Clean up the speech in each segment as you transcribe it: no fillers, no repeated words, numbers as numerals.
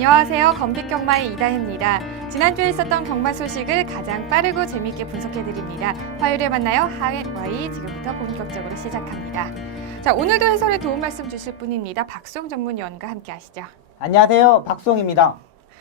안녕하세요. 건빛경마의 이다혜입니다. 지난주에 있었던 경마 소식을 가장 빠르고 재미있게 분석해드립니다. 화요일에 만나요. 하와이 지금부터 본격적으로 시작합니다. 자, 오늘도 해설에 도움 말씀 주실 분입니다. 박송 전문위원과 함께 하시죠. 안녕하세요. 박송입니다.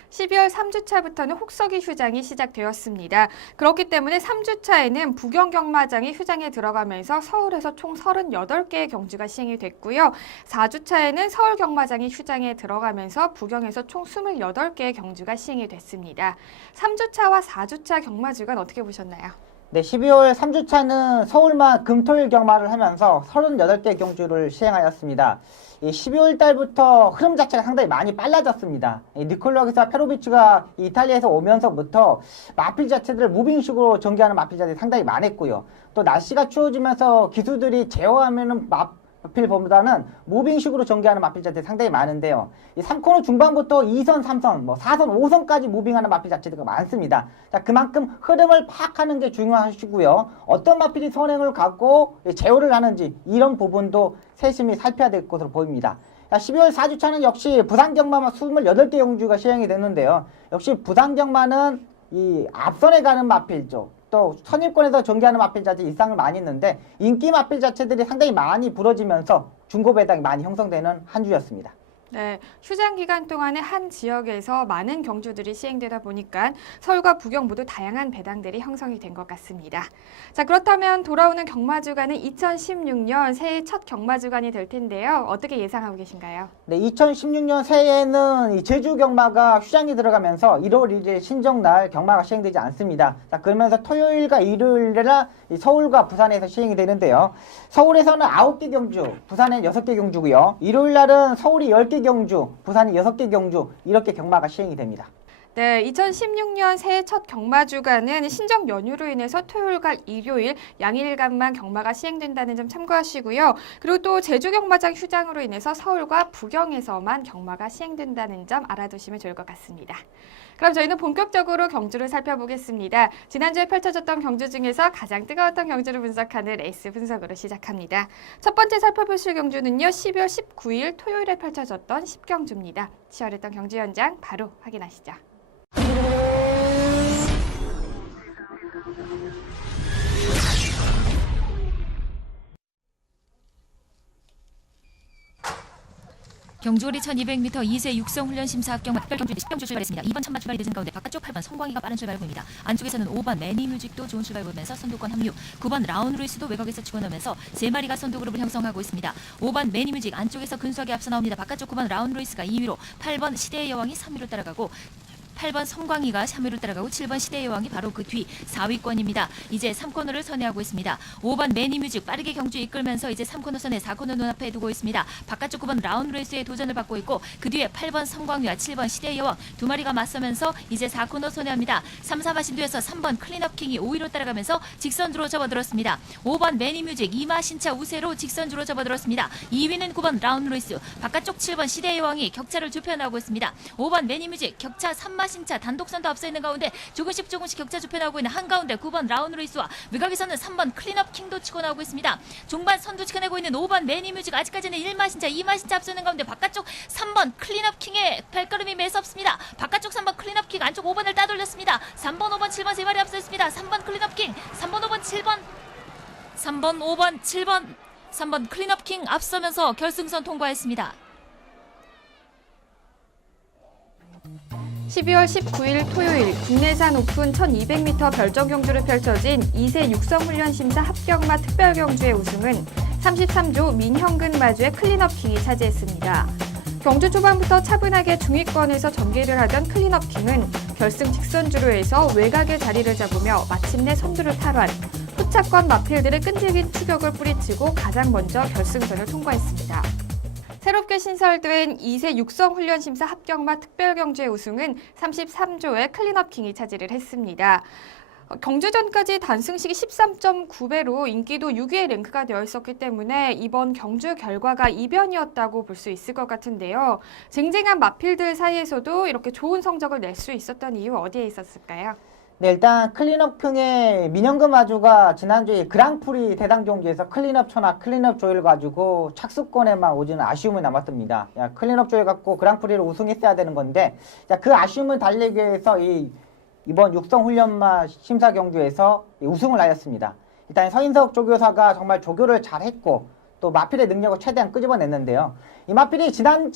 12월 3주차부터는 혹서기 휴장이 시작되었습니다. 그렇기 때문에 3주차에는 부경경마장이 휴장에 들어가면서 서울에서 총 38개의 경주가 시행이 됐고요. 4주차에는 서울경마장이 휴장에 들어가면서 부경에서 총 28개의 경주가 시행이 됐습니다. 3주차와 4주차 경마주간 어떻게 보셨나요? 네, 12월 3주차는 서울만 금토일 경마를 하면서 38개 경주를 시행하였습니다. 12월 달부터 흐름 자체가 상당히 많이 빨라졌습니다. 니콜라 기사 페로비치가 이탈리아에서 오면서부터 마필 자체들을 무빙식으로 전개하는 마필 자들이 상당히 많았고요. 또 날씨가 추워지면서 기수들이 제어하면은 마필보다는 무빙식으로 전개하는 마필자들이 상당히 많은데요. 이 3코너 중반부터 2선, 3선, 4선, 5선까지 무빙하는 마필 자체가 많습니다. 자, 그만큼 흐름을 파악하는 게 중요하시고요. 어떤 마필이 선행을 갖고 제어를 하는지 이런 부분도 세심히 살펴야 될 것으로 보입니다. 자, 12월 4주차는 역시 부산경마만 28개 경주가 시행이 됐는데요. 역시 부산경마는 이 앞선에 가는 마필죠. 또 선입권에서 전개하는 마필 자체 일상을 많이 했는데 인기 마필 자체들이 상당히 많이 부러지면서 중고 배당이 많이 형성되는 한 주였습니다. 네, 휴장 기간 동안에 한 지역에서 많은 경주들이 시행되다 보니까 서울과 부경 모두 다양한 배당들이 형성이 된 것 같습니다. 자, 그렇다면 돌아오는 경마주간은 2016년 새해 첫 경마주간이 될 텐데요. 어떻게 예상하고 계신가요? 네, 2016년 새해에는 이 제주 경마가 휴장이 들어가면서 1월 1일 신정날 경마가 시행되지 않습니다. 자, 그러면서 토요일과 일요일날 서울과 부산에서 시행이 되는데요. 서울에서는 9개 경주, 부산엔 6개 경주고요. 일요일날은 서울이 10개 경주, 부산이 6개 경주 이렇게 경마가 시행이 됩니다. 네, 2016년 새해 첫 경마주간은 신정 연휴로 인해서 토요일과 일요일 양일간만 경마가 시행된다는 점 참고하시고요. 그리고 또 제주 경마장 휴장으로 인해서 서울과 부경에서만 경마가 시행된다는 점 알아두시면 좋을 것 같습니다. 그럼 저희는 본격적으로 경주를 살펴보겠습니다. 지난주에 펼쳐졌던 경주 중에서 가장 뜨거웠던 경주를 분석하는 레이스 분석으로 시작합니다. 첫 번째 살펴보실 경주는요. 12월 19일 토요일에 펼쳐졌던 10경주입니다. 치열했던 경주 현장 바로 확인하시죠. 경주거리 1200m 2세 육성 훈련 심사 합격 특별경주 10경주 출발했습니다. 2번 천마 출발이 늦은 가운데 바깥쪽 8번 성광이가 빠른 출발을 보입니다. 안쪽에서는 5번 매니뮤직도 좋은 출발을 보이면서 선두권 합류, 9번 라운루이스도 외곽에서 치고 나오면서 3마리가 선두 그룹을 형성하고 있습니다. 5번 매니뮤직 안쪽에서 근소하게 앞서 나옵니다. 바깥쪽 9번 라운루이스가 2위로, 8번 시대의 여왕이 3위로 따라가고 8번 성광이가 3위로 따라가고 7번 시대의 여왕이 바로 그 뒤 4위권입니다. 이제 3코너를 선회하고 있습니다. 5번 매니뮤직 빠르게 경주 이끌면서 이제 3코너 선에 4코너 눈앞에 두고 있습니다. 바깥쪽 9번 라운드레이스의 도전을 받고 있고 그 뒤에 8번 성광이와 7번 시대의 여왕 두 마리가 맞서면서 이제 4코너 선회합니다. 3, 4마 신두에서 3번 클린업킹이 5위로 따라가면서 직선주로 접어들었습니다. 5번 매니뮤직 2마 신차 우세로 직선주로 접어들었습니다. 2위는 9번 라운드레이스, 바깥쪽 7번 시대의 여왕이 격차를 좁혀나오고 있습니다. 5번 매니뮤직 격차 3마 신차 단독선도 앞서 있는 가운데 조금씩 격차 좁혀나오고 있는 한가운데 9번 라운드레이스와 외곽에서는 3번 클린업킹도 치고 나오고 있습니다. 종반 선두 지켜내고 있는 5번 매니뮤직 아직까지는 1마 신차 2마 신차 앞서 있는 가운데 바깥쪽 3번 클린업킹의 발걸음이 매섭습니다. 바깥쪽 3번 클린업킹 안쪽 5번을 따돌렸습니다. 3번 5번 7번 3마리 앞서 있습니다. 3번 클린업킹 3번 5번 7번 3번 5번 7번 3번 클린업킹 앞서면서 결승선 통과했습니다. 12월 19일 토요일 국내산 오픈 1200m 별정 경주를 펼쳐진 2세 육성훈련 심사 합격마 특별경주의 우승은 33조 민형근 마주의 클린업킹이 차지했습니다. 경주 초반부터 차분하게 중위권에서 전개를 하던 클린업킹은 결승 직선주로 해서 외곽의 자리를 잡으며 마침내 선두를 탈환, 후차권 마필들의 끈질긴 추격을 뿌리치고 가장 먼저 결승선을 통과했습니다. 새롭게 신설된 2세 육성훈련심사 합격마 특별경주의 우승은 33조의 클린업킹이 차지를 했습니다. 경주 전까지 단승식이 13.9배로 인기도 6위에 랭크가 되어 있었기 때문에 이번 경주 결과가 이변이었다고 볼 수 있을 것 같은데요. 쟁쟁한 마필들 사이에서도 이렇게 좋은 성적을 낼 수 있었던 이유 어디에 있었을까요? 네, 일단 클린업킹의 민현금 마주가 지난주에 그랑프리 대상 경기에서 클린업 천하, 클린업 조일 가지고 착수권에만 오지는 아쉬움이 남았습니다. 야, 클린업 조일 갖고 그랑프리를 우승했어야 되는 건데, 자, 그 아쉬움을 달래기 위해서 이번 육성훈련마 심사 경주에서 우승을 하였습니다. 일단 서인석 조교사가 정말 조교를 잘했고, 또 마필의 능력을 최대한 끄집어냈는데요. 이 마필이 지난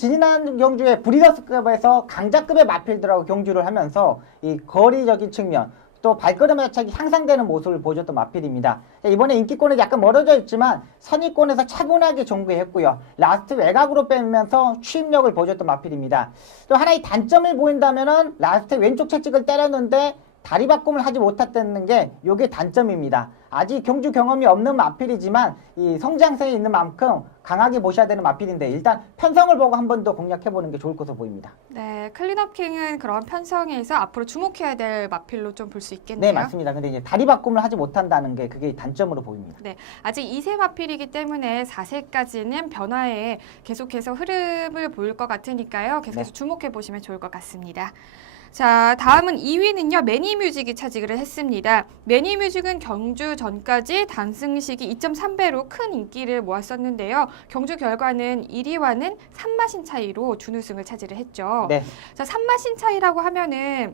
경주에 브리더스급에서 강자급의 마필들하고 경주를 하면서 이 거리적인 측면, 또 발걸음 자책이 향상되는 모습을 보여줬던 마필입니다. 이번에 인기권에 약간 멀어져 있지만 선의권에서 차분하게 종구했고요. 라스트 외곽으로 빼면서 추임력을 보여줬던 마필입니다. 또 하나의 단점을 보인다면은 라스트 왼쪽 채찍을 때렸는데 다리 바꿈을 하지 못했다는 게 요게 단점입니다. 아직 경주 경험이 없는 마필이지만 이 성장세에 있는 만큼 강하게 보셔야 되는 마필인데 일단 편성을 보고 한 번 더 공략해보는 게 좋을 것으로 보입니다. 네, 클린업킹은 그런 편성에서 앞으로 주목해야 될 마필로 좀 볼 수 있겠네요. 네, 맞습니다. 근데 이제 다리 바꿈을 하지 못한다는 게 그게 단점으로 보입니다. 네, 아직 2세 마필이기 때문에 4세까지는 변화에 계속해서 흐름을 보일 것 같으니까요. 계속해서 네. 주목해 보시면 좋을 것 같습니다. 자, 다음은 2위는요. 매니뮤직이 차지를 했습니다. 매니뮤직은 경주 전까지 단승식이 2.3배로 큰 인기를 모았었는데요. 경주 결과는 1위와는 3마신 차이로 준우승을 차지를 했죠. 네. 자, 3마신 차이라고 하면은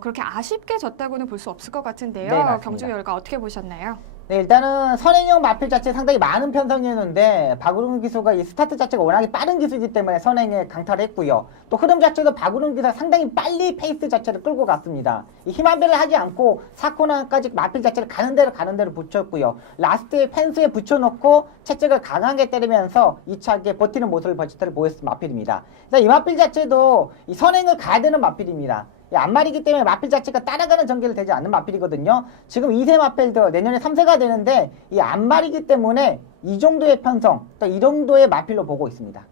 그렇게 아쉽게 졌다고는 볼 수 없을 것 같은데요. 네, 맞습니다. 경주 결과 어떻게 보셨나요? 네, 일단은 선행형 마필 자체 상당히 많은 편성이었는데 박우릉 기수가 이 스타트 자체가 워낙에 빠른 기수이기 때문에 선행에 강타를 했고요. 또 흐름 자체도 박우릉 기수가 상당히 빨리 페이스 자체를 끌고 갔습니다. 이 힘한 배를 하지 않고 4코너까지 마필 자체를 가는 대로 붙였고요. 라스트에 펜스에 붙여놓고 채찍을 강하게 때리면서 2차게 버티는 모습을 보였던 마필입니다. 그래서 이 마필 자체도 이 선행을 가야 되는 마필입니다. 앞말이기 때문에 마필 자체가 따라가는 전개를 되지 않는 마필이거든요. 지금 2세 마필도 내년에 3세가 되는데 이 앞말이기 때문에 이 정도의 편성, 또 이 정도의 마필로 보고 있습니다.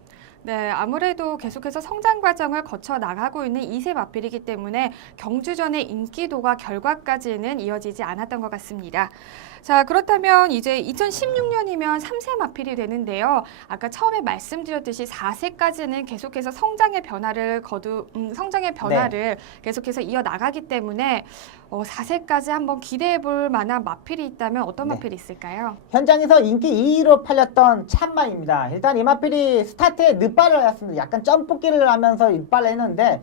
네, 아무래도 계속해서 성장 과정을 거쳐 나가고 있는 2세 마필이기 때문에 경주전의 인기도가 결과까지는 이어지지 않았던 것 같습니다. 자, 그렇다면 이제 2016년이면 3세 마필이 되는데요. 아까 처음에 말씀드렸듯이 4세까지는 계속해서 성장의 변화를 계속해서 이어 나가기 때문에 4세까지 한번 기대해 볼 만한 마필이 있다면 어떤 네. 마필이 있을까요? 현장에서 인기 2위로 팔렸던 참마입니다. 일단 이 마필이 스타트에 늦발을 했습니다. 약간 점프기를 하면서 입발을 했는데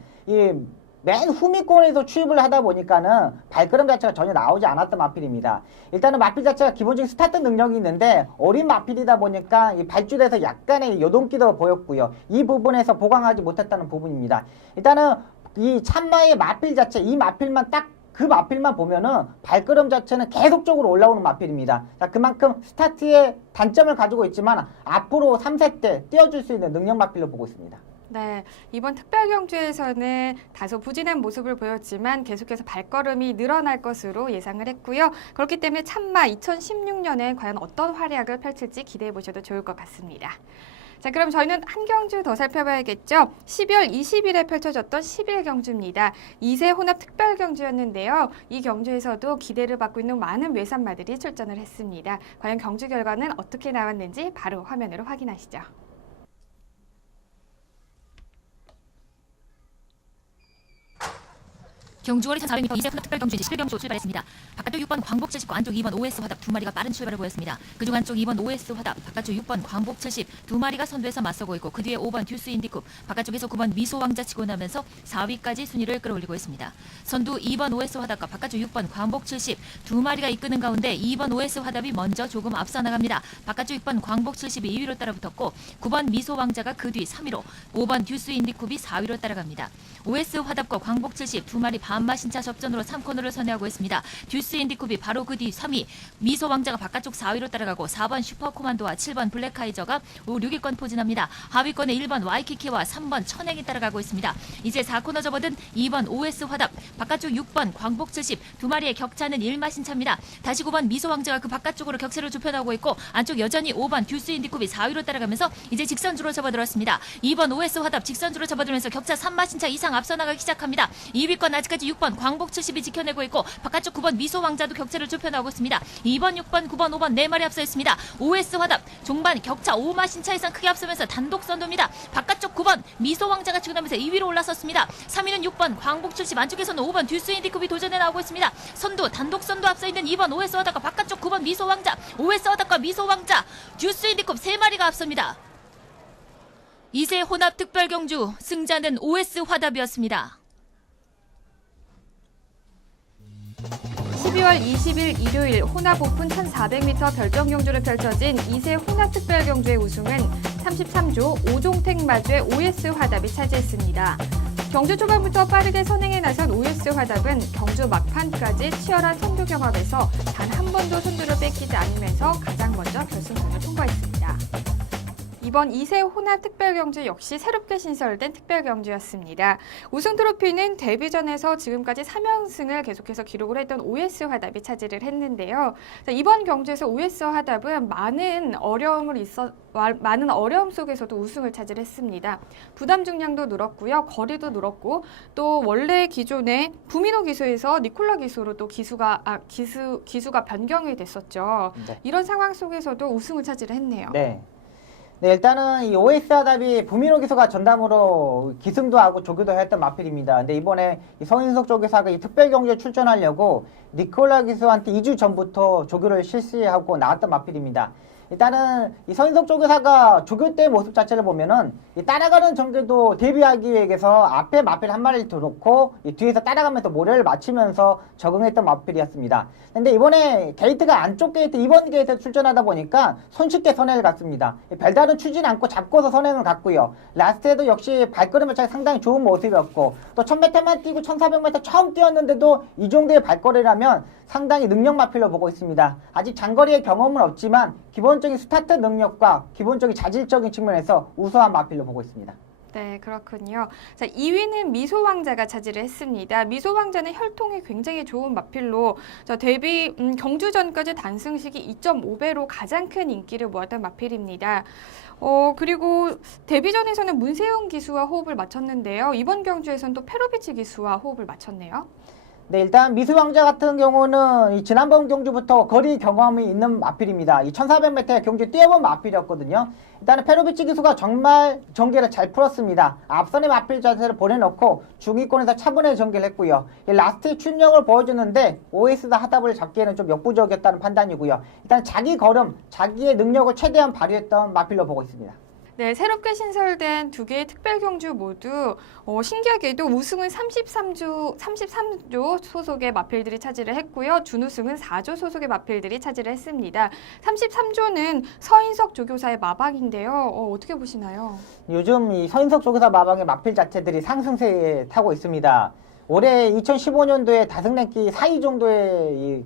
맨 후미권에서 추입을 하다 보니까는 발걸음 자체가 전혀 나오지 않았던 마필입니다. 일단은 마필 자체가 기본적인 스타트 능력이 있는데 어린 마필이다 보니까 이 발주대에서 약간의 요동기도 보였고요. 이 부분에서 보강하지 못했다는 부분입니다. 일단은 이 참마의 마필 자체, 이 마필만 딱 그 마필만 보면은 발걸음 자체는 계속적으로 올라오는 마필입니다. 자, 그만큼 스타트에 단점을 가지고 있지만 앞으로 3세 때 띄워줄 수 있는 능력 마필로 보고 있습니다. 네, 이번 특별경주에서는 다소 부진한 모습을 보였지만 계속해서 발걸음이 늘어날 것으로 예상을 했고요. 그렇기 때문에 참마 2016년에 과연 어떤 활약을 펼칠지 기대해 보셔도 좋을 것 같습니다. 자, 그럼 저희는 한 경주 더 살펴봐야겠죠. 12월 20일에 펼쳐졌던 11경주입니다. 2세 혼합 특별경주였는데요. 이 경주에서도 기대를 받고 있는 많은 외산마들이 출전을 했습니다. 과연 경주 결과는 어떻게 나왔는지 바로 화면으로 확인하시죠. 경주월이 1,400m 2세 혼합 특별경주 이제 11경주로 출발했습니다. 바깥쪽 6번 광복 79, 안쪽 2번 OS 화답 두 마리가 빠른 출발을 보였습니다. 그중 안쪽 2번 OS 화답, 바깥쪽 6번 광복 70 두 마리가 선두에서 맞서고 있고 그 뒤에 5번 듀스 인디쿱, 바깥쪽에서 9번 미소 왕자 치고 나면서 4위까지 순위를 끌어올리고 있습니다. 선두 2번 OS 화답과 바깥쪽 6번 광복 70 두 마리가 이끄는 가운데 2번 OS 화답이 먼저 조금 앞서 나갑니다. 바깥쪽 6번 광복 70이 2위로 따라붙었고 9번 미소 왕자가 그 뒤 3위로 5번 듀스 인디쿱이 4위로 따라갑니다. OS 화답과 광복 70 두 마리 반마신차 접전으로 3코너를 선회하고 있습니다. 듀스 인디쿱이 바로 그 뒤 3위, 미소 왕자가 바깥쪽 4위로 따라가고 4번 슈퍼코만도와 7번 블랙카이저가 6위권 포진합니다. 하위권에 1번 와이키키와 3번 천행이 따라가고 있습니다. 이제 4코너 접어든 2번 OS 화답, 바깥쪽 6번 광복 70 두 마리의 격차는 1마신차입니다. 다시 9번 미소 왕자가 그 바깥쪽으로 격차를 좁혀나오고 있고 안쪽 여전히 5번 듀스 인디쿱이 4위로 따라가면서 이제 직선주로 접어들었습니다. 2번 OS 화답 직선주로 접어들면서 격차 3마신차 이상 앞서 나가기 시작합니다. 2위권 아직까지 6번 광복 70이 지켜내고 있고 바깥쪽 9번 미소 왕자도 격차를 좁혀나오고 있습니다. 2번, 6번, 9번, 5번 4마리 앞서 있습니다. OS 화답 종반 격차 5마신차 이상 크게 앞서면서 단독 선두입니다. 바깥쪽 9번 미소왕자가 치고 나면서 2위로 올라섰습니다. 3위는 6번 광복70, 안쪽에서는 5번 듀스 인디컵이 도전해 나오고 있습니다. 선두 단독 선두 앞서 있는 2번 OS 어닥과 바깥쪽 9번 미소왕자, OS 어닥과 미소왕자, 듀스 인디컵 3마리가 앞섭니다. 2세 혼합 특별경주 승자는 OS 화답이었습니다. 12월 20일 일요일 혼합 오픈 1400m 별정 경주를 펼쳐진 2세 혼합 특별 경주의 우승은 33조 오종택 마주의 OS 화답이 차지했습니다. 경주 초반부터 빠르게 선행에 나선 OS 화답은 경주 막판까지 치열한 선두 경합에서 단 한 번도 선두를 뺏기지 않으면서 가장 먼저 결승전을 통과했습니다. 이번 2세 혼합 특별경주 역시 새롭게 신설된 특별경주였습니다. 우승 트로피는 데뷔전에서 지금까지 3연승을 계속해서 기록을 했던 OS 화답이 차지를 했는데요. 자, 이번 경주에서 OS 화답은 많은 어려움 속에서도 우승을 차지했습니다. 부담 중량도 늘었고요. 거리도 늘었고 또 원래 기존의 구민호 기수에서 니콜라 기수로 또 기수가 변경이 됐었죠. 네. 이런 상황 속에서도 우승을 차지를 했네요. 네. 네, 일단은 이 OS 화답이 부민호 기수가 전담으로 기승도 하고 조교도 했던 마필입니다. 근데 이번에 이 서인석 조교사가 이 특별경주에 출전하려고 니콜라 기수한테 2주 전부터 조교를 실시하고 나왔던 마필입니다. 일단은 이 서인석 조교사가 조교 때 모습 자체를 보면은 이 따라가는 전개도 대비하기 위해서 앞에 마필 한 마리를 놓고 이 뒤에서 따라가면서 모래를 맞추면서 적응했던 마필이었습니다. 근데 이번에 게이트가 안쪽 게이트 2번 게이트에 출전하다 보니까 손쉽게 선행을 갔습니다. 별다른 추진 않고 잡고서 선행을 갔고요. 라스트에도 역시 발걸음 자체가 상당히 좋은 모습이었고 또 1000m만 뛰고 1400m 처음 뛰었는데도 이 정도의 발걸음이라면 상당히 능력 마필로 보고 있습니다. 아직 장거리의 경험은 없지만 기본적인 스타트 능력과 기본적인 자질적인 측면에서 우수한 마필로 보고 있습니다. 네, 그렇군요. 자, 2위는 미소왕자가 차지를 했습니다. 미소왕자는 혈통이 굉장히 좋은 마필로 데뷔 경주전까지 단승식이 2.5배로 가장 큰 인기를 모았던 마필입니다. 그리고 데뷔전에서는 문세영 기수와 호흡을 맞췄는데요. 이번 경주에서는 또 페로비치 기수와 호흡을 맞췄네요. 네, 일단 미소왕자 같은 경우는 이 지난번 경주부터 거리 경험이 있는 마필입니다. 이 1400m의 경주 뛰어본 마필이었거든요. 일단은 페로비치 기수가 정말 전개를 잘 풀었습니다. 앞선의 마필 자세를 보내놓고 중위권에서 차분하게 전개를 했고요. 이 라스트 출력을 보여주는데 OS가 하답을 잡기에는 좀 역부족이었다는 판단이고요. 일단 자기 걸음, 자기의 능력을 최대한 발휘했던 마필로 보고 있습니다. 네, 새롭게 신설된 두 개의 특별경주 모두 신기하게도 우승은 33조 소속의 마필들이 차지를 했고요. 준우승은 4조 소속의 마필들이 차지를 했습니다. 33조는 서인석 조교사의 마방인데요. 어떻게 보시나요? 요즘 이 서인석 조교사 마방의 마필 자체들이 상승세에 타고 있습니다. 올해 2015년도에 다승 랭킹 4위 정도의 이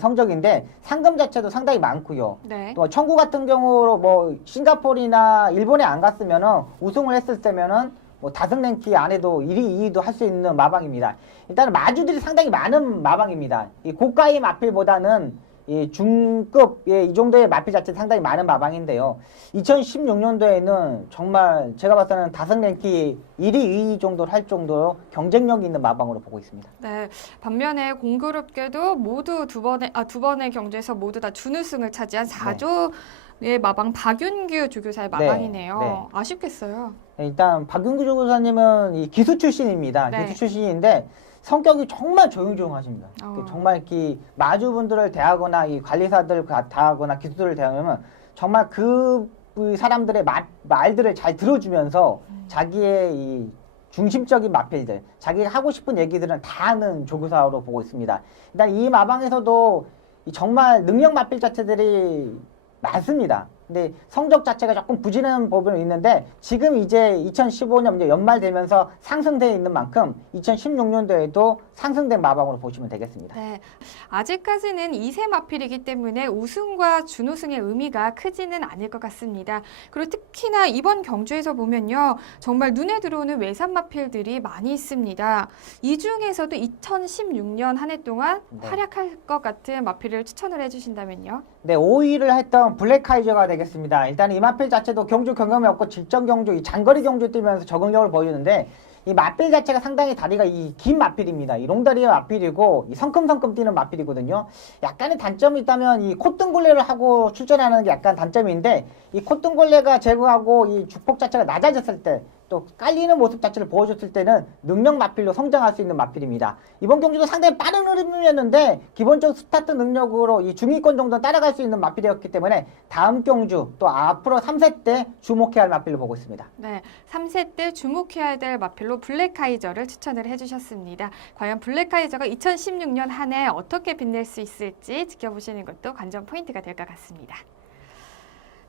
성적인데 상금 자체도 상당히 많고요. 네. 또 청구 같은 경우로 뭐 싱가포르나 일본에 안 갔으면은 우승을 했을 때면은 뭐 다승 랭킹 안에도 1위, 2위도 할 수 있는 마방입니다. 일단 마주들이 상당히 많은 마방입니다. 이 고가의 마필보다는 이 중급 이 정도의 마필 자체 상당히 많은 마방인데요. 2016년도에는 정말 제가 봤을 때는 다승 랭킹 1위, 2위 정도를 할 정도로 경쟁력이 있는 마방으로 보고 있습니다. 네, 반면에 공교롭게도 모두 두 번의 경주에서 모두 다 준우승을 차지한 4조의 마방 박윤규 조교사의 마방이네요. 네. 아쉽겠어요. 네, 일단 박윤규 조교사님은 이 기수 출신입니다. 네. 기수 출신인데 성격이 정말 조용조용하십니다. 정말 이렇게 마주분들을 대하거나 이 관리사들 대하거나 기수들을 대하면 정말 그 사람들의 말들을 잘 들어주면서 자기의 이 중심적인 마필들, 자기가 하고 싶은 얘기들은 다 하는 조교사로 보고 있습니다. 일단 이 마방에서도 정말 능력 마필 자체들이 많습니다. 근데 성적 자체가 조금 부진한 부분이 있는데 지금 이제 2015년 이제 연말 되면서 상승되어 있는 만큼 2016년도에도 상승된 마방으로 보시면 되겠습니다. 네, 아직까지는 2세 마필이기 때문에 우승과 준우승의 의미가 크지는 않을 것 같습니다. 그리고 특히나 이번 경주에서 보면요, 정말 눈에 들어오는 외산 마필들이 많이 있습니다. 이 중에서도 2016년 한 해 동안 활약할 것 같은 마필을 추천을 해주신다면요? 네, 5위를 했던 블랙카이저가 되겠습니다. 일단 이 마필 자체도 경주 경험이 없고 직전 경주, 이 장거리 경주 뛰면서 적응력을 보여주는데 이 마필 자체가 상당히 다리가 이 긴 마필입니다. 이 롱다리의 마필이고 이 성큼성큼 뛰는 마필이거든요. 약간의 단점이 있다면 이 콧등골레를 하고 출전하는 게 약간 단점인데 이 콧등골레가 제거하고 이 주폭 자체가 낮아졌을 때 또 깔리는 모습 자체를 보여줬을 때는 능력 마필로 성장할 수 있는 마필입니다. 이번 경기도 상당히 빠른 흐름이었는데 기본적 스타트 능력으로 이 중위권 정도는 따라갈 수 있는 마필이었기 때문에 다음 경주 또 앞으로 3세 때 주목해야 할 마필로 보고 있습니다. 네, 3세 때 주목해야 될 마필로 블랙카이저를 추천을 해주셨습니다. 과연 블랙카이저가 2016년 한 해 어떻게 빛낼 수 있을지 지켜보시는 것도 관전 포인트가 될 것 같습니다.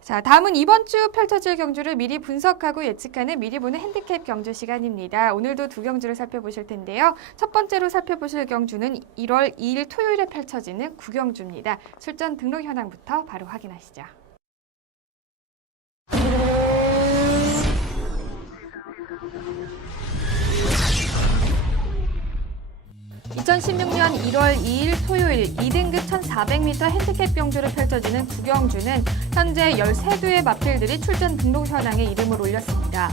자, 다음은 이번 주 펼쳐질 경주를 미리 분석하고 예측하는 미리 보는 핸디캡 경주 시간입니다. 오늘도 두 경주를 살펴보실 텐데요. 첫 번째로 살펴보실 경주는 1월 2일 토요일에 펼쳐지는 구경주입니다. 출전 등록 현황부터 바로 확인하시죠. 2016년 1월 2일 토요일 2등급 1400m 핸디캡 경주를 펼쳐지는 구경주는 현재 13두의 마필들이 출전 등록 현황에 이름을 올렸습니다.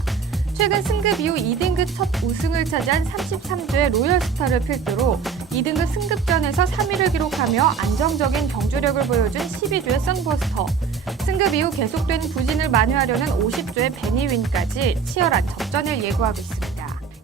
최근 승급 이후 2등급 첫 우승을 차지한 33주의 로열스타를 필두로 2등급 승급전에서 3위를 기록하며 안정적인 경주력을 보여준 12주의 썬버스터, 승급 이후 계속되는 부진을 만회하려는 50주의 베니윈까지 치열한 접전을 예고하고 있습니다.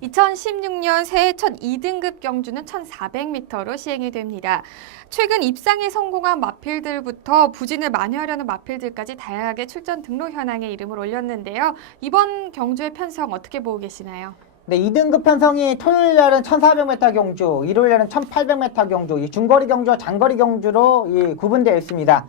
2016년 새해 첫 2등급 경주는 1400m로 시행이 됩니다. 최근 입상에 성공한 마필들부터 부진을 만회하려는 마필들까지 다양하게 출전 등록 현황에 이름을 올렸는데요. 이번 경주의 편성 어떻게 보고 계시나요? 네, 2등급 편성이 토요일 날은 1400m 경주, 일요일 날은 1800m 경주, 이 중거리 경주와 장거리 경주로 구분되어 있습니다.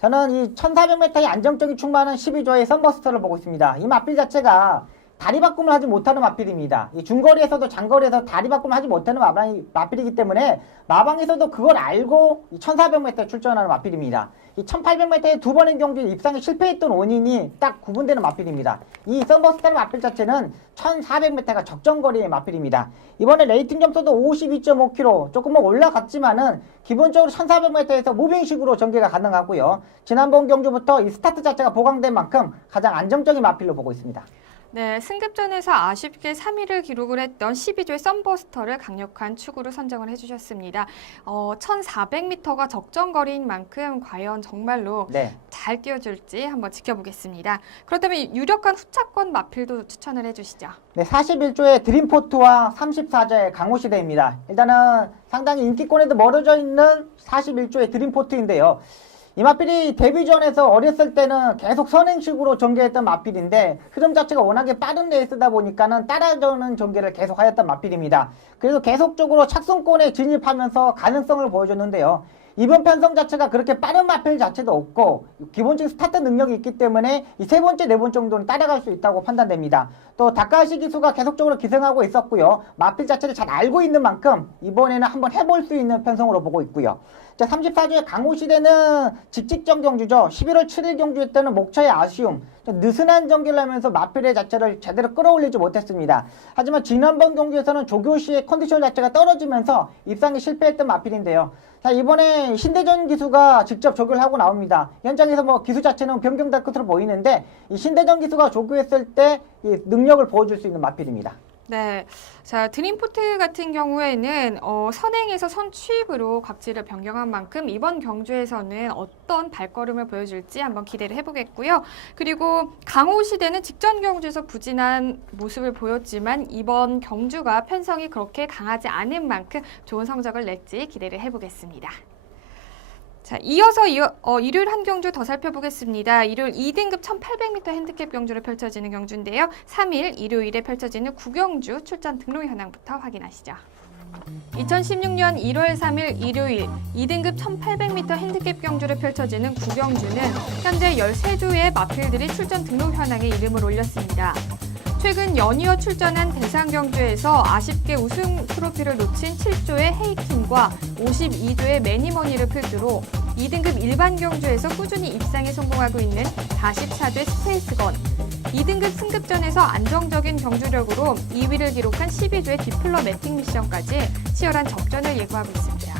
저는 이 1400m의 안정적인 충만한 12조의 썬버스터를 보고 있습니다. 이 마필 자체가 다리 바꿈을 하지 못하는 마필입니다. 이 중거리에서도 장거리에서 다리 바꿈을 하지 못하는 마필이기 때문에 마방에서도 그걸 알고 이 1400m에 출전하는 마필입니다. 이 1800m의 두 번의 경기에 입상에 실패했던 원인이 딱 구분되는 마필입니다. 이 썬버스터는 마필 자체는 1400m가 적정거리의 마필입니다. 이번에 레이팅 점수도 52.5km 조금 올라갔지만은 기본적으로 1400m에서 무빙식으로 전개가 가능하고요. 지난번 경주부터 이 스타트 자체가 보강된 만큼 가장 안정적인 마필로 보고 있습니다. 네, 승급전에서 아쉽게 3위를 기록을 했던 12조의 썬버스터를 강력한 축으로 선정을 해주셨습니다. 1400m가 적정거리인 만큼 과연 정말로 잘 뛰어줄지 한번 지켜보겠습니다. 그렇다면 유력한 후차권 마필도 추천을 해주시죠. 네, 41조의 드림포트와 34조의 강호시대입니다. 일단은 상당히 인기권에도 멀어져 있는 41조의 드림포트인데요. 이 마필이 데뷔전에서 어렸을 때는 계속 선행식으로 전개했던 마필인데 흐름 자체가 워낙에 빠른 레이스다 보니까는 따라주는 전개를 계속 하였던 마필입니다. 그래서 계속적으로 착승권에 진입하면서 가능성을 보여줬는데요. 이번 편성 자체가 그렇게 빠른 마필 자체도 없고 기본적인 스타트 능력이 있기 때문에 이 세 번째, 네 번 정도는 따라갈 수 있다고 판단됩니다. 또 다카시 기수가 계속적으로 기승하고 있었고요. 마필 자체를 잘 알고 있는 만큼 이번에는 한번 해볼 수 있는 편성으로 보고 있고요. 자, 34주의 강호시대는 직직전 경주죠. 11월 7일 경주에 때는 목차의 아쉬움, 느슨한 전개를 하면서 마필의 자체를 제대로 끌어올리지 못했습니다. 하지만 지난번 경주에서는 조교시의 컨디션 자체가 떨어지면서 입상에 실패했던 마필인데요. 자, 이번에 신대전 기수가 직접 조교를 하고 나옵니다. 현장에서 뭐 기수 자체는 변경될 것으로 보이는데 이 신대전 기수가 조교했을 때 이 능력을 보여줄 수 있는 마필입니다. 네, 자 드림포트 같은 경우에는 선행에서 선취입으로 각지를 변경한 만큼 이번 경주에서는 어떤 발걸음을 보여줄지 한번 기대를 해보겠고요. 그리고 강호시대는 직전 경주에서 부진한 모습을 보였지만 이번 경주가 편성이 그렇게 강하지 않은 만큼 좋은 성적을 낼지 기대를 해보겠습니다. 자, 이어서 일요일 한 경주 더 살펴보겠습니다. 일요일 2등급 1800m 핸디캡 경주로 펼쳐지는 경주인데요. 3일 일요일에 펼쳐지는 구경주 출전 등록 현황부터 확인하시죠. 2016년 1월 3일 일요일 2등급 1800m 핸디캡 경주를 펼쳐지는 구경주는 현재 13두의 마필들이 출전 등록 현황에 이름을 올렸습니다. 최근 연이어 출전한 대상 경주에서 아쉽게 우승 트로피를 놓친 7조의 헤이킨과 52조의 매니머니를 필두로 2등급 일반 경주에서 꾸준히 입상에 성공하고 있는 44조의 스페이스건, 2등급 승급전에서 안정적인 경주력으로 2위를 기록한 12조의 디플러 매팅 미션까지 치열한 접전을 예고하고 있습니다.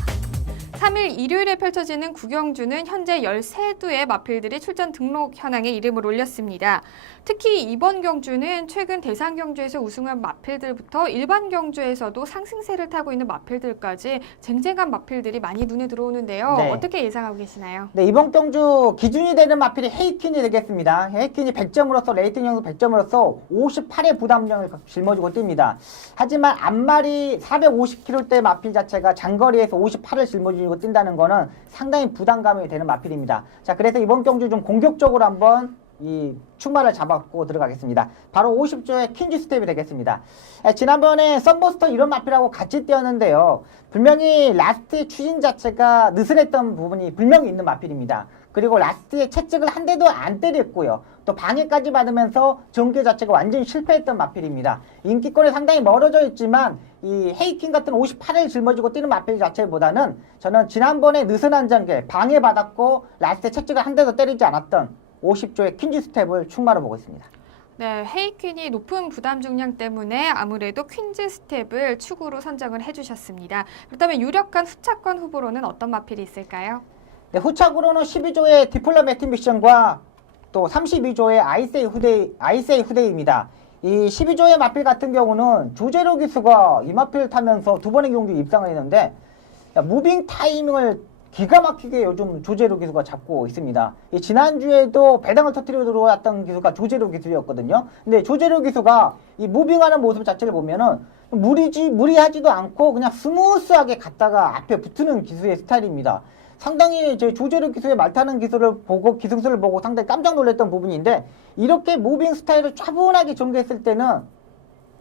3일 일요일에 펼쳐지는 9경주는 현재 13두의 마필들이 출전 등록 현황에 이름을 올렸습니다. 특히 이번 경주는 최근 대상 경주에서 우승한 마필들부터 일반 경주에서도 상승세를 타고 있는 마필들까지 쟁쟁한 마필들이 많이 눈에 들어오는데요. 네. 어떻게 예상하고 계시나요? 네, 이번 경주 기준이 되는 마필이 헤이퀸이 되겠습니다. 헤이퀸이 100점으로서 레이팅 점수 100점으로서 58의 부담력을 짊어지고 뜹니다. 하지만 앞마리 450kg대 마필 자체가 장거리에서 58을 짊어지고 뛴다는 거는 상당히 부담감이 되는 마필입니다. 자, 그래서 이번 경주 좀 공격적으로 한번 이 출마를 잡았고 들어가겠습니다. 바로 50조의 퀸즈 스텝이 되겠습니다. 지난번에 썬버스터 이런 마필하고 같이 뛰었는데요. 분명히 라스트의 추진 자체가 느슨했던 부분이 분명히 있는 마필입니다. 그리고 라스트에 채찍을 한 대도 안 때렸고요. 또 방해까지 받으면서 전개 자체가 완전히 실패했던 마필입니다. 인기권에 상당히 멀어져 있지만 이 헤이킹 같은 58을 짊어지고 뛰는 마필 자체보다는 저는 지난번에 느슨한 전개, 방해받았고 라스트에 채찍을 한 대도 때리지 않았던 50조의 퀸즈 스텝을 충마로 보고 있습니다. 네, 헤이퀸이 높은 부담 중량 때문에 아무래도 퀸즈 스텝을 축으로 선정을 해주셨습니다. 그렇다면 유력한 후차권 후보로는 어떤 마필이 있을까요? 네, 후착으로는 12조의 디플로매틱 미션과 또 32조의 아이세이 후데이입니다. 이 12조의 마필 같은 경우는 조제로 기수가 이 마필을 타면서 두 번의 경주 입상을 했는데 무빙 타이밍을 기가 막히게 요즘 조제로 기수가 잡고 있습니다. 지난주에도 배당을 터뜨리고 들어왔던 기수가 조제로 기수였거든요. 근데 조제로 기수가 이 무빙하는 모습 자체를 보면은 무리하지도 않고 그냥 스무스하게 갔다가 앞에 붙는 기수의 스타일입니다. 상당히 제 조제로 기수의 말타는 기술을 보고 기술을 보고 상당히 깜짝 놀랐던 부분인데 이렇게 무빙 스타일을 차분하게 전개했을 때는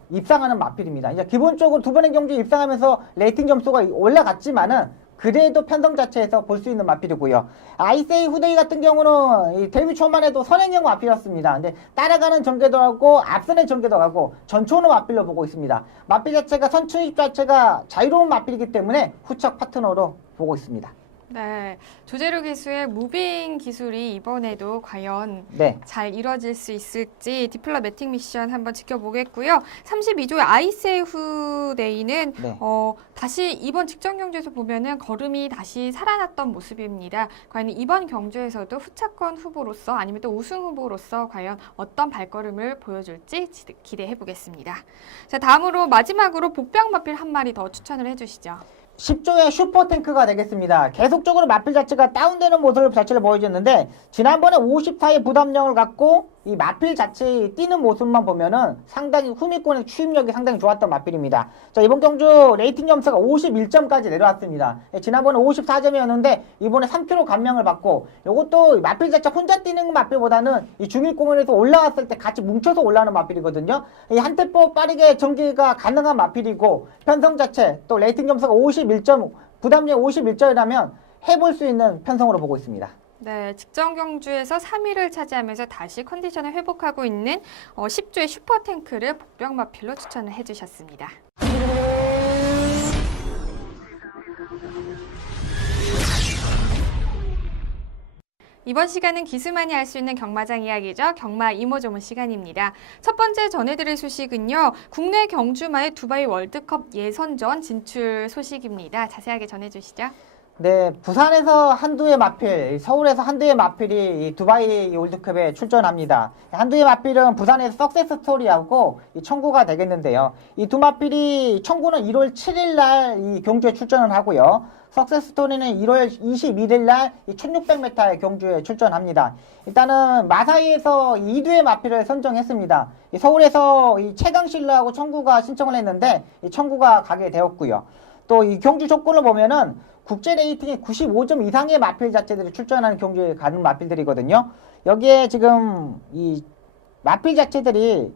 입상하는 마필입니다. 이제 기본적으로 두 번의 경기에 입상하면서 레이팅 점수가 올라갔지만은 그래도 편성 자체에서 볼 수 있는 마필이고요. 아이세이 후데이 같은 경우는 이 데뷔 초만 해도 선행형 마필이었습니다. 근데 따라가는 전개도 하고 앞서는 전개도 하고 전초는 마필로 보고 있습니다. 마필 자체가 선출입 자체가 자유로운 마필이기 때문에 후척 파트너로 보고 있습니다. 네, 조제로 기수의 무빙 기술이 이번에도 과연 네. 잘 이뤄질 수 있을지 디플로매틱 미션 한번 지켜보겠고요. 32조의 아이세이 후데이는 네. 다시 이번 직전 경주에서 보면은 걸음이 다시 살아났던 모습입니다. 과연 이번 경주에서도 후차권 후보로서 아니면 또 우승 후보로서 과연 어떤 발걸음을 보여줄지 기대해 보겠습니다. 자, 다음으로 마지막으로 복병 마필 한 마리 더 추천을 해주시죠. 10조의 슈퍼탱크가 되겠습니다. 계속적으로 마필 자체가 다운되는 모습 자체를 보여줬는데 지난번에 54의 부담력을 갖고 이 마필 자체의 뛰는 모습만 보면은 상당히 후미권의 추임력이 상당히 좋았던 마필입니다. 자, 이번 경주 레이팅 점수가 51점까지 내려왔습니다. 지난번에 54점이었는데 이번에 3kg 감량을 받고 이것도 마필 자체 혼자 뛰는 마필보다는 이 중위권에서 올라왔을 때 같이 뭉쳐서 올라오는 마필이거든요. 이 한 템포 빠르게 전개가 가능한 마필이고 편성 자체 또 레이팅 점수가 51점, 부담력 51점이라면 해볼 수 있는 편성으로 보고 있습니다. 네, 직전 경주에서 3위를 차지하면서 다시 컨디션을 회복하고 있는 10조의 슈퍼탱크를 복병 마필로 추천을 해주셨습니다. 이번 시간은 기수만이 알 수 있는 경마장 이야기죠. 경마 이모저모 시간입니다. 첫 번째 전해드릴 소식은요. 국내 경주마의 두바이 월드컵 예선전 진출 소식입니다. 자세하게 전해주시죠. 네, 부산에서 한두의 마필, 서울에서 한두의 마필이 이 두바이 월드컵에 출전합니다. 한두의 마필은 부산에서 석세스 스토리하고 이 청구가 되겠는데요. 이 두 마필이 청구는 1월 7일 날 이 경주에 출전을 하고요. 석세스 스토리는 1월 21일 날 1600m의 경주에 출전합니다. 일단은 마사이에서 2두의 마필을 선정했습니다. 서울에서 이 최강실라하고 청구가 신청을 했는데 이 청구가 가게 되었고요. 또 이 경주 조건을 보면은 국제 레이팅이 95점 이상의 마필 자체들이 출전하는 경주에 가는 마필들이거든요. 여기에 지금 이 마필 자체들이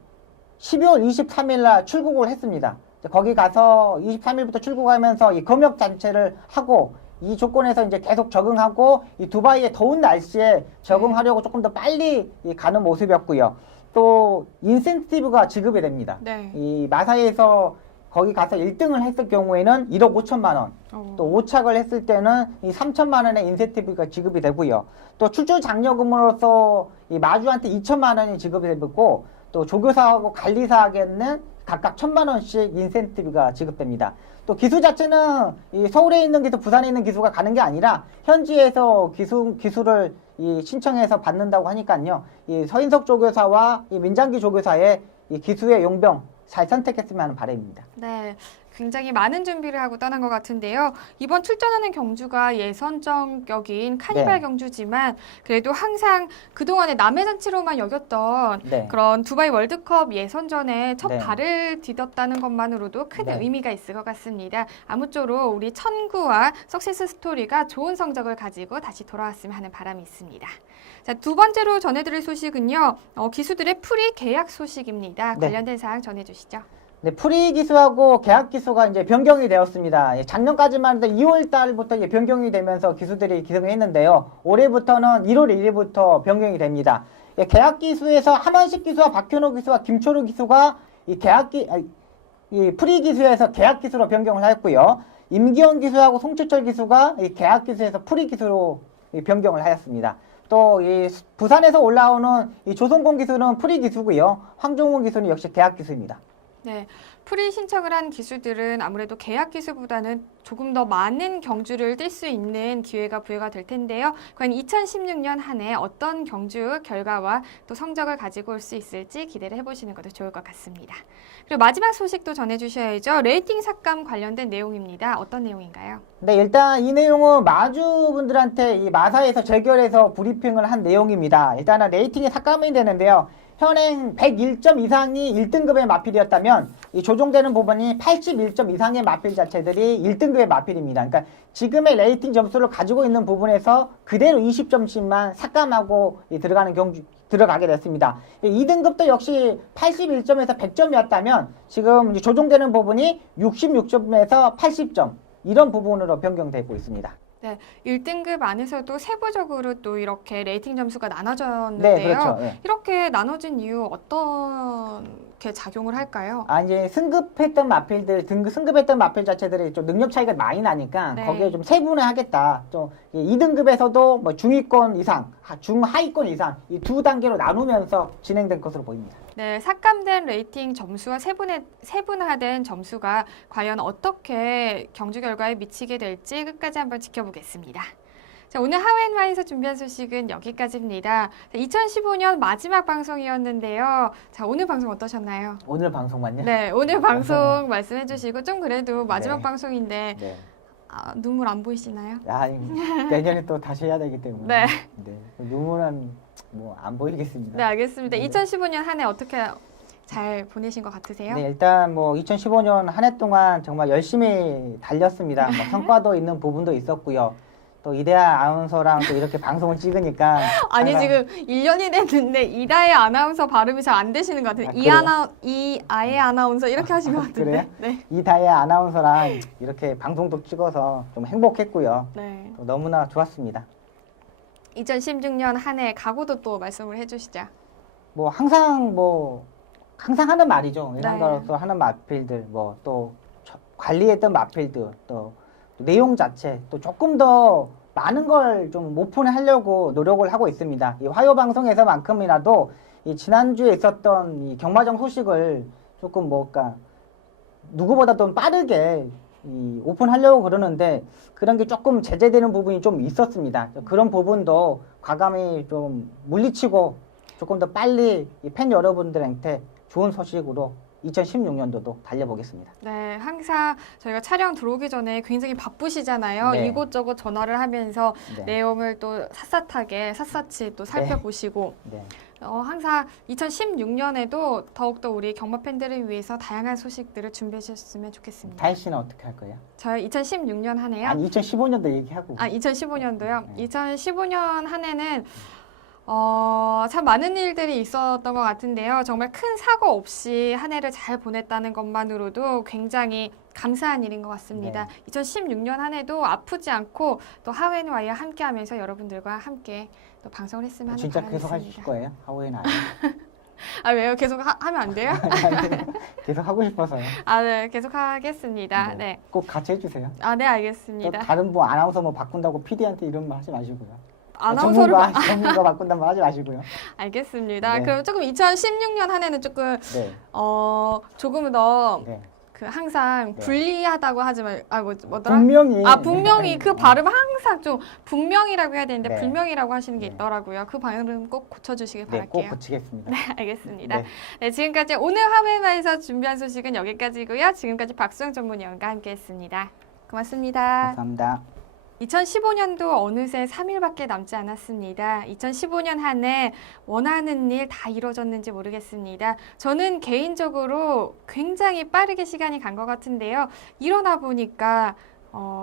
12월 23일 날 출국을 했습니다. 거기 가서 23일부터 출국하면서 이 검역 자체를 하고 이 조건에서 이제 계속 적응하고 이 두바이의 더운 날씨에 적응하려고 조금 더 빨리 가는 모습이었고요. 또 인센티브가 지급이 됩니다. 네. 이 마사이에서 거기 가서 1등을 했을 경우에는 1억 5천만 원, 또 5착을 했을 때는 이 3천만 원의 인센티브가 지급이 되고요. 또 출주 장려금으로서 이 마주한테 2천만 원이 지급이 되고 또 조교사하고 관리사에게는 각각 1,000만 원씩 인센티브가 지급됩니다. 또 기수 자체는 이 서울에 있는 기수, 부산에 있는 기수가 가는 게 아니라 현지에서 기수를 이 신청해서 받는다고 하니까요. 이 서인석 조교사와 이 민장기 조교사의 이 기수의 용병 잘 선택했으면 하는 바람입니다. 네, 굉장히 많은 준비를 하고 떠난 것 같은데요. 이번 출전하는 경주가 예선전격인 카니발 네. 경주지만 그래도 항상 그동안에 남의 잔치로만 여겼던 네. 그런 두바이 월드컵 예선전에 첫 네. 발을 디뎠다는 것만으로도 큰 네. 의미가 있을 것 같습니다. 아무쪼록 우리 천구와 석세스 스토리가 좋은 성적을 가지고 다시 돌아왔으면 하는 바람이 있습니다. 자, 두 번째로 전해드릴 소식은요. 기수들의 프리 계약 소식입니다. 네. 관련된 사항 전해주시죠. 네, 프리 기수하고 계약 기수가 이제 변경이 되었습니다. 작년까지만 해도 2월 달부터 이제 변경이 되면서 기수들이 기승을 했는데요. 올해부터는 1월 1일부터 변경이 됩니다. 계약 기수에서 하만식 기수와 박현호 기수와 김초루 기수가 이 프리 기수에서 계약 기수로 변경을 하였고요. 임기원 기수하고 송철철 기수가 이 계약 기수에서 프리 기수로 변경을 하였습니다. 또 이 부산에서 올라오는 이 조성곤 기수는 프리 기수고요. 황종훈 기수는 역시 계약 기수입니다. 네, 프리 신청을 한 기수들은 아무래도 계약 기수보다는 조금 더 많은 경주를 뛸 수 있는 기회가 부여가 될 텐데요. 과연 2016년 한 해 어떤 경주 결과와 또 성적을 가지고 올 수 있을지 기대를 해보시는 것도 좋을 것 같습니다. 그리고 마지막 소식도 전해주셔야죠. 레이팅 삭감 관련된 내용입니다. 어떤 내용인가요? 네, 일단 이 내용은 마주분들한테 이 마사에서 재결해서 브리핑을 한 내용입니다. 일단은 레이팅이 삭감이 되는데요. 현행 101점 이상이 1등급의 마필이었다면 이 조정되는 부분이 81점 이상의 마필 자체들이 1등급의 마필입니다. 그러니까 지금의 레이팅 점수를 가지고 있는 부분에서 그대로 20점씩만 삭감하고 들어가게 됐습니다. 2등급도 역시 81점에서 100점이었다면 지금 조정되는 부분이 66점에서 80점 이런 부분으로 변경되고 있습니다. 네, 1등급 안에서도 세부적으로 또 이렇게 레이팅 점수가 나눠졌는데요. 네, 그렇죠. 네. 이렇게 나눠진 이유 어떻게 작용을 할까요? 이제 승급했던 마필 자체들이 좀 능력 차이가 많이 나니까 네. 거기에 좀 세분화하겠다. 좀 2등급에서도 뭐 중위권 이상, 중하위권 이상 이 두 단계로 나누면서 진행된 것으로 보입니다. 네, 삭감된 레이팅 점수와 세분화된 점수가 과연 어떻게 경주 결과에 미치게 될지 끝까지 한번 지켜보겠습니다. 자, 오늘 하웬와에서 준비한 소식은 여기까지입니다. 2015년 마지막 방송이었는데요. 자, 오늘 방송 어떠셨나요? 오늘 방송만요? 네, 오늘 방송 말씀해 주시고 좀 그래도 마지막 네. 방송인데 네. 눈물 안 보이시나요? 내년에 또 다시 해야 되기 때문에. 네. 네. 눈물은 뭐 안 보이겠습니다. 네, 알겠습니다. 네. 2015년 한 해 어떻게 잘 보내신 것 같으세요? 네, 일단 뭐 2015년 한 해 동안 정말 열심히 달렸습니다. 뭐 성과도 있는 부분도 있었고요. 또 이대하 아나운서랑 또 이렇게 방송을 찍으니까 아니 항상 지금 1년이 됐는데 이다혜 아나운서 발음이 잘 안 되시는 것 같아요. 이아예 아나운서 이렇게 하신 것 같은데. 그래요? 네. 이다혜 아나운서랑 이렇게 방송도 찍어서 좀 행복했고요. 네. 또 너무나 좋았습니다. 2016년 한 해 각오도 또 말씀을 해주시죠. 뭐 항상 하는 말이죠. 네. 일상가로서 하는 마필들, 뭐 또 관리했던 마필들, 또 내용 자체, 또 조금 더 많은 걸 좀 오픈하려고 노력을 하고 있습니다. 이 화요 방송에서만큼이라도 이 지난주에 있었던 이 경마장 소식을 조금 누구보다 좀 빠르게 이 오픈하려고 그러는데 그런 게 조금 제재되는 부분이 좀 있었습니다. 그런 부분도 과감히 좀 물리치고 조금 더 빨리 이 팬 여러분들한테 좋은 소식으로 2016년도도 달려보겠습니다. 네, 항상 저희가 촬영 들어오기 전에 굉장히 바쁘시잖아요. 네. 이곳저곳 전화를 하면서 네. 내용을 또 샅샅이 또 살펴보시고 네. 항상 2016년에도 더욱더 우리 경마 팬들을 위해서 다양한 소식들을 준비해 주셨으면 좋겠습니다. 다혜 씨는 어떻게 할 거예요? 저희 2016년 한 해요? 아니 2015년도 얘기하고. 2015년도요? 네. 2015년 한 해는 참 많은 일들이 있었던 것 같은데요. 정말 큰 사고 없이 한 해를 잘 보냈다는 것만으로도 굉장히 감사한 일인 것 같습니다. 네. 2016년 한 해도 아프지 않고 또 하웬와이와 함께 하면서 여러분들과 함께 또 방송을 했으면 하는 진짜 바람이 계속 있습니다. 하실 거예요? 하오에는 왜요? 계속 하면 안 돼요? 계속 하고 싶어서요. 네, 계속 하겠습니다. 네. 네. 꼭 같이 해주세요. 네, 또 알겠습니다. 다른 아나운서 바꾼다고 PD한테 이런 말 하지 마시고요. 아나운서를 전문가 바꾼다면 하지 마시고요. 알겠습니다. 네. 그럼 조금 2016년 한 해는 조금 네. 조금 더 네. 그 항상 네. 불리하다고 하지만 뭐더라? 분명히 분명히 그 발음 항상 좀 분명이라고 해야 되는데 네. 불명이라고 하시는 게 네. 있더라고요. 그 발음 꼭 고쳐주시길 네, 바랄게요. 꼭 고치겠습니다. 네, 알겠습니다. 네. 네, 지금까지 오늘 하회마에서 준비한 소식은 여기까지고요. 지금까지 박수영 전문위원과 함께했습니다. 고맙습니다. 감사합니다. 2015년도 어느새 3일밖에 남지 않았습니다. 2015년 한 해 원하는 일 다 이루어졌는지 모르겠습니다. 저는 개인적으로 굉장히 빠르게 시간이 간 것 같은데요. 일어나 보니까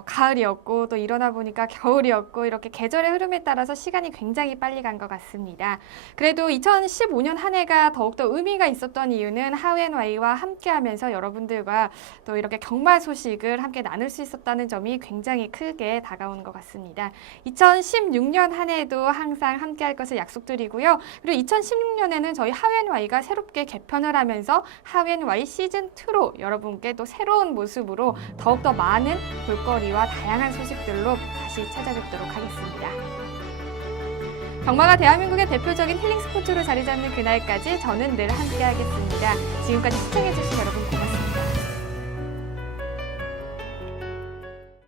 가을이었고 또 일어나 보니까 겨울이었고 이렇게 계절의 흐름에 따라서 시간이 굉장히 빨리 간 것 같습니다. 그래도 2015년 한 해가 더욱더 의미가 있었던 이유는 하웬와이와 함께하면서 여러분들과 또 이렇게 경마 소식을 함께 나눌 수 있었다는 점이 굉장히 크게 다가오는 것 같습니다. 2016년 한 해도 항상 함께할 것을 약속드리고요. 그리고 2016년에는 저희 하웬와이가 새롭게 개편을 하면서 하웬와이 시즌2로 여러분께 또 새로운 모습으로 더욱더 많은 볼거리와 다양한 소식들로 다시 찾아뵙도록 하겠습니다. 경마가 대한민국의 대표적인 힐링 스포츠로 자리 잡는 그날까지 저는 늘 함께하겠습니다. 지금까지 시청해주신 여러분 고맙습니다.